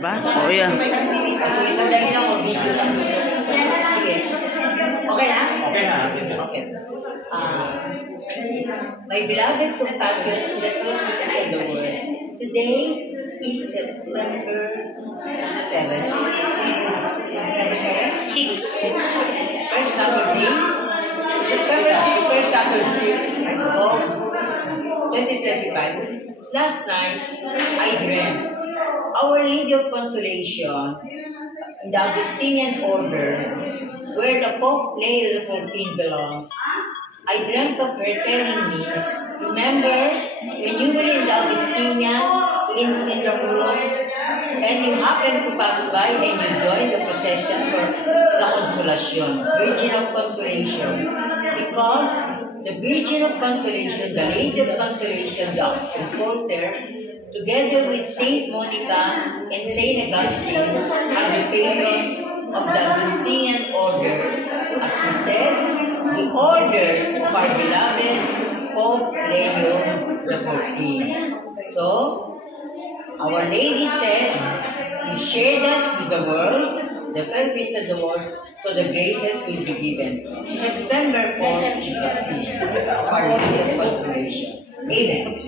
Ba? Oo, yan. Sige, sandali lang ako, video kasi. Sige. Okay na? Okay na. Okay. My beloved compatriots that live in the world, today is September 7th. 6. First Saturday. September 6th, first Saturday of 2025. Last night, I dreamt Our Lady of Consolation in the Augustinian order, where the Pope Leo XIV belongs. I dreamt of her telling me, remember when you were in the Augustinian in Intramuros and you happened to pass by and you joined the procession for La Consolacion, Virgin of Consolation, because the Virgin of Consolation, the Lady of Consolation, the Porter, together with Saint Monica and Saint Augustine, are the patrons of the Augustinian order. As we said, the order of our beloved Pope Leo XIV. So, Our Lady said, you share that with the world, the purpose of the world, so the graces will be given. September 4th is the feast of Our Lady of Consolation. Amen.